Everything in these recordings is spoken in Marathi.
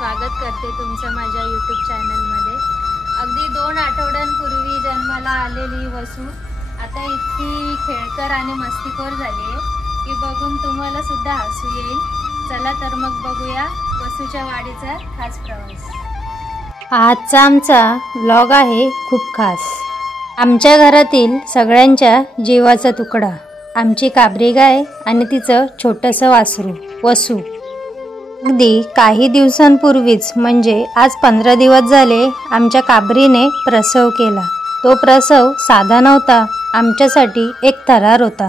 स्वागत करते तुमचं माझ्या यूट्यूब चॅनलमध्ये। अगदी 2 आठवड्यांपूर्वी जन्माला आलेली वसू आता इतकी खेळकर आणि मस्तीखोर झाली आहे की बघून तुम्हाला सुद्धा हसू येईल। चला तर मग बघूया वसूच्या वाडीचा खास प्रवास। आजचा आमचा व्लॉग आहे खूप खास। आमच्या घरातील सगळ्यांच्या जीवाचा तुकडा आमची काबरी गाय आणि तिचं छोटंसं वासरू वसू। अगदी काही दिवसांपूर्वीच म्हणजे आज 15 दिवस झाले आमच्या काबरीने प्रसव केला। तो प्रसव साधा नव्हता, आमच्यासाठी एक थरार होता।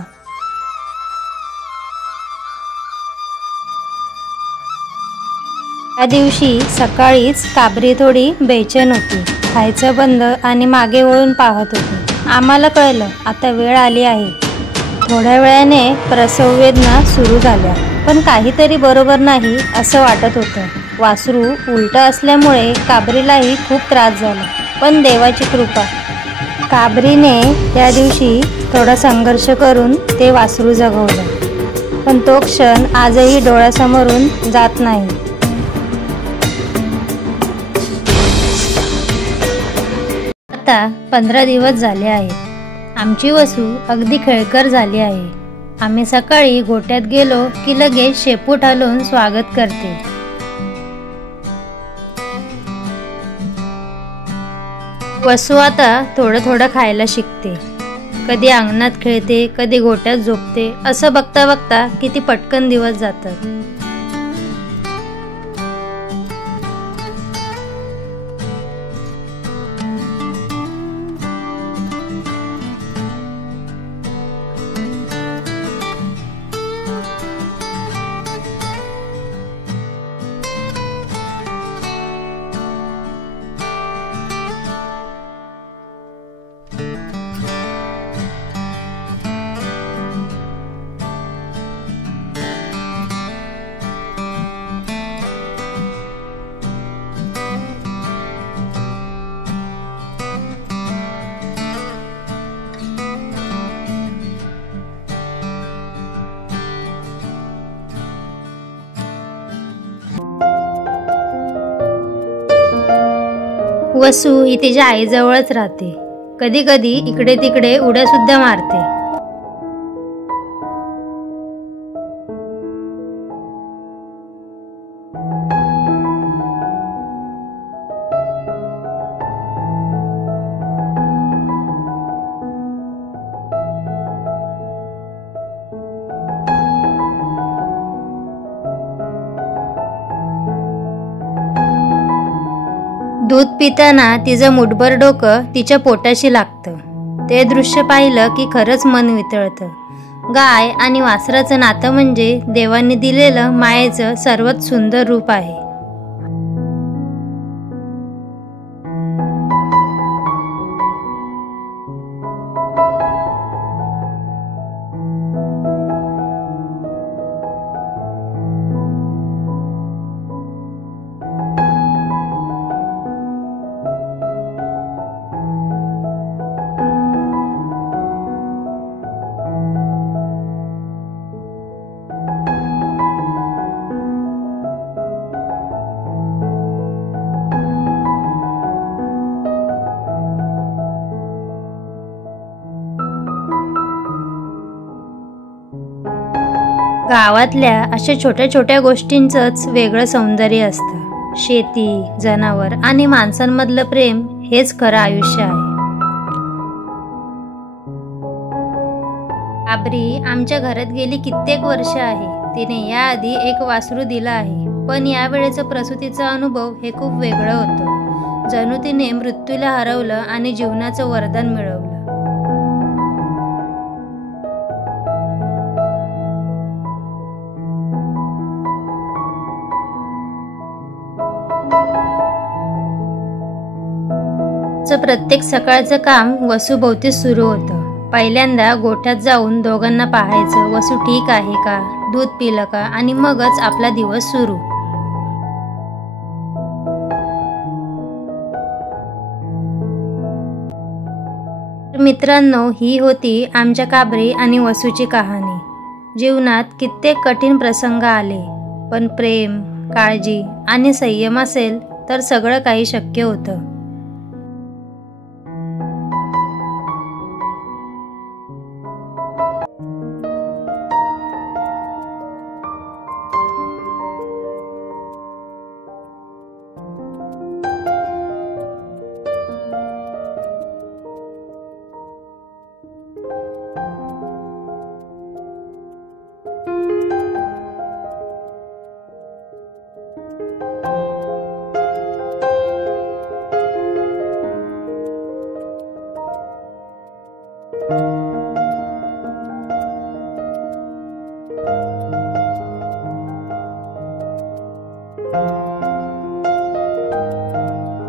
त्या दिवशी सकाळीच काबरी थोडी बेचैन होती, खायचं बंद आणि मागे वळून पाहत होती। आम्हाला कळलं आता वेळ आली आहे। थोड्या वेळाने प्रसव वेदना सुरू झाल्या, पण काहीतरी बरोबर नाही असं वाटत होतं। वासरू उलटं असल्यामुळे काबरीलाही खूप त्रास झाला, पण देवाची कृपा। काबरीने त्या दिवशी थोडा संघर्ष करून ते वासरू जगवलं, पण तो क्षण आजही डोळ्यासमोरून जात नाही। आता 15 दिवस झाले आहेत। आमची वसू अगदी खेळकर झाली आहे। आम्ही सकाळी गोठ्यात गेलो की लगेच शेपूट हलवून स्वागत करते। वसू आता थोडं थोडं खायला शिकते। कधी अंगणात खेळते, कधी गोठ्यात झोपते। असं बघता बघता किती पटकन दिवस जातात। वसू ही तिच्या आईजवळच राहते। कधी कधी इकडे तिकडे उड्या सुद्धा मारते। दूध पिताना तिचं मुठभर डोकं तिच्या पोटाशी लागतं। ते दृश्य पाहिलं की खरंच मन वितळतं। गाय आणि वासराचं नातं म्हणजे देवाने दिलेलं मायेचं सर्वात सुंदर रूप आहे। गावातल्या अशा छोट्या छोट्या गोष्टींचंच वेगळं सौंदर्य असतं। शेती, जनावर आणि माणसांमधलं प्रेम हेच खरं आयुष्य आहे। काबरी आमच्या घरात गेली कित्येक वर्ष आहे। तिने याआधी एक वासरू दिलं आहे, पण यावेळेचं प्रसूतीचा अनुभव हे खूप वेगळं होतं। जणू तिने मृत्यूला हरवलं आणि जीवनाचं वरदान मिळवलं। प्रत्येक सकाळचं काम वसूभोवती सुरू होतं। पहिल्यांदा गोठ्यात जाऊन दोघांना पाहायचं, वसू ठीक आहे का, दूध पिलं का, आणि मगच आपला दिवस सुरू। मित्रांनो, ही होती आमच्या काबरी आणि वसूची कहाणी। जीवनात कित्येक कठीण प्रसंग आले, पण प्रेम, काळजी आणि संयम असेल तर सगळं काही शक्य होतं.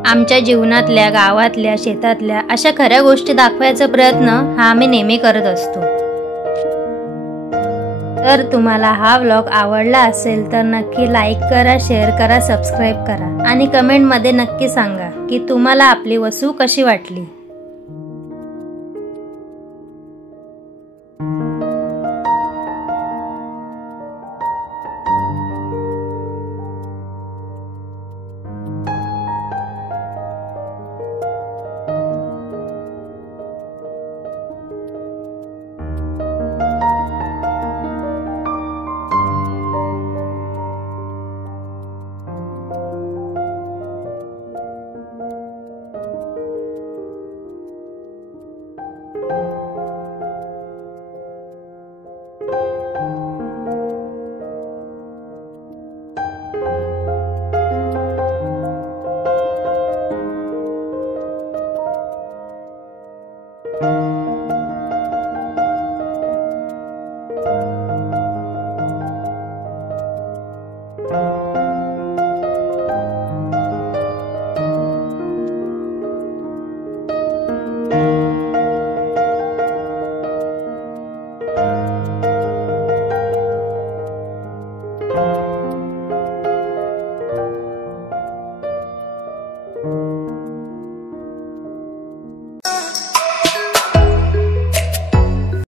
आमच्या जीवनातल्या, गावातल्या, शेतातल्या अशा खऱ्या गोष्टी दाखवायचा प्रयत्न हा आम्ही नेहमी करत असतो. तर तुम्हाला हा व्लॉग आवडला असेल तर नक्की लाईक करा, शेअर करा, सबस्क्राईब करा आणि कमेंटमध्ये नक्की सांगा की तुम्हाला आपली वसू कशी वाटली.